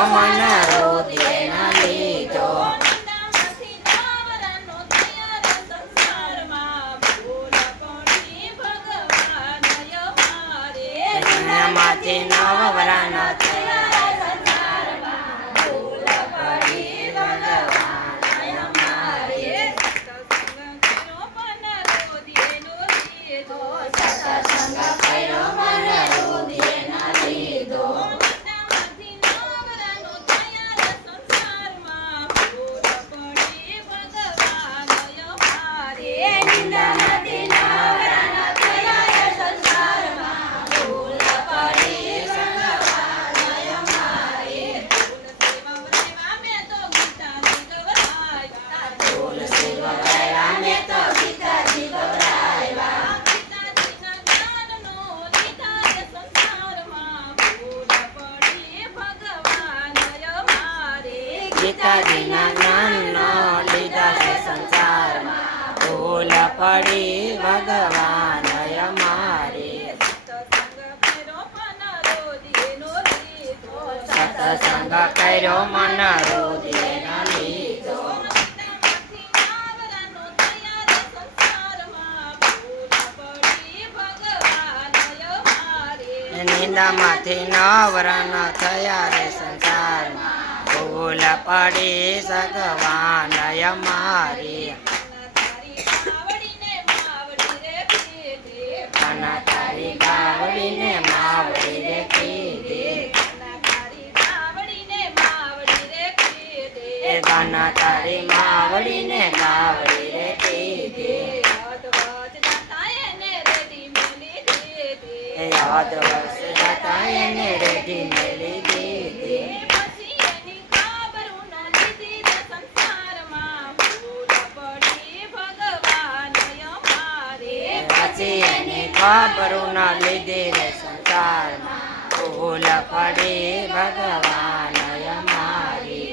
કર્યો મન રોધે ન લીધો માંથી નવવરણ ગીતાજીના જ્ઞાનનો લીધા છે સંસારમાં ભૂલ પડી ભગવાન અમારી સત્સંગ કર્યો મન રોધે ન લીધો નિંદામાંથી નવરણ થયા રે સંસારમાં ભૂલ પડી ભગવાન અમારી તારી ગાવડીને માવડી રે કીધી ગાના તારી માવડીને ગાવડી રે કીધી યાદ વર્ષ જતા એને રેડી મેલી દીધી ખબરું ન લીધી રે સંસારમાં ભૂલ પડી ભગવાન અમારી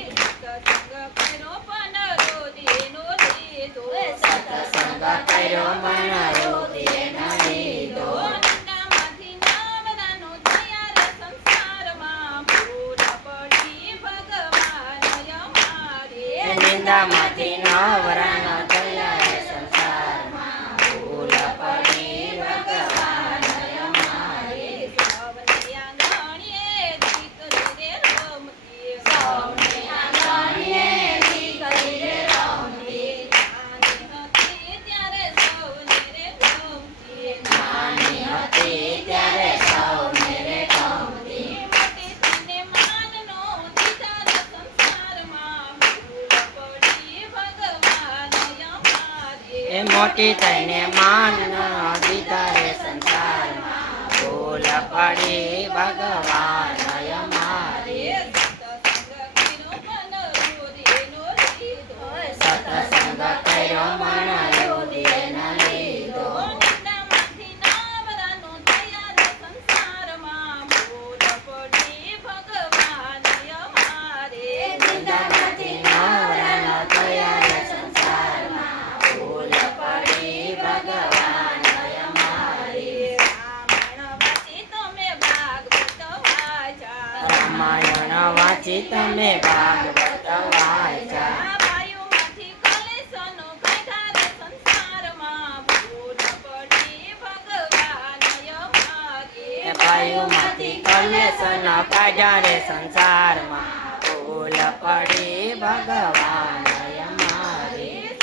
સત્સંગ કર્યો મન રોધે ન લીધો નિંદામાંથી નવરણ થયા રે સંસારમાં ભૂલ પડી ભગવાન અમારી સૌને આંગણીએ દીકરી રે રમતી નાની હતી ત્યારે સૌને રે ગમતી એ મોટી થઈને માન દીધા રે સંસારમાં ભૂલ પડી ભગવાન અમારી સત્સંગ કર્યો મન રોધે ન લીધો નિંદામાંથી નવરણ થયા રે સંસારમાં ભૂલ પડી ભગવાન અમારી રામાયણ વાંચી તમે ભાગવત વાંચા ભાઈઓમાંથી કલેશન કાઢ્યા રે સંસારમાં ભૂલ પડી ભગવાન અમારી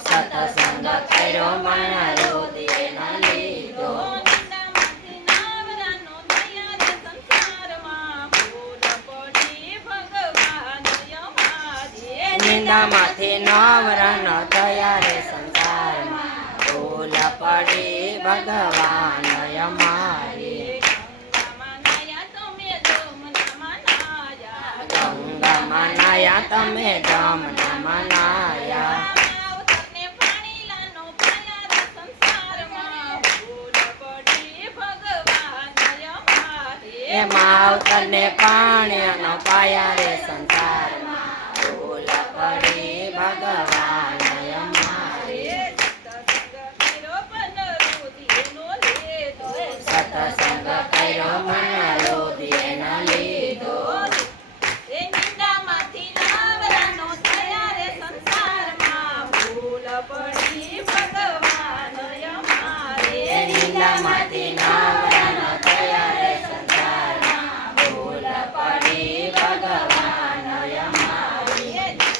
સત્સંગ કર્યો મન રોધે ન લીધો નિંદામાંથી નવરણ થયા રે સંસારમાં ભૂલ પડી ભગવાન અમારી ગંગામાં નાયા તમે જમનામાં નાયા માવતરને પાણીનો પાયા રે સંસારમાં ભૂલ પડી ભગવાન અમારી સત્સંગ કર્યો મન માંથી ના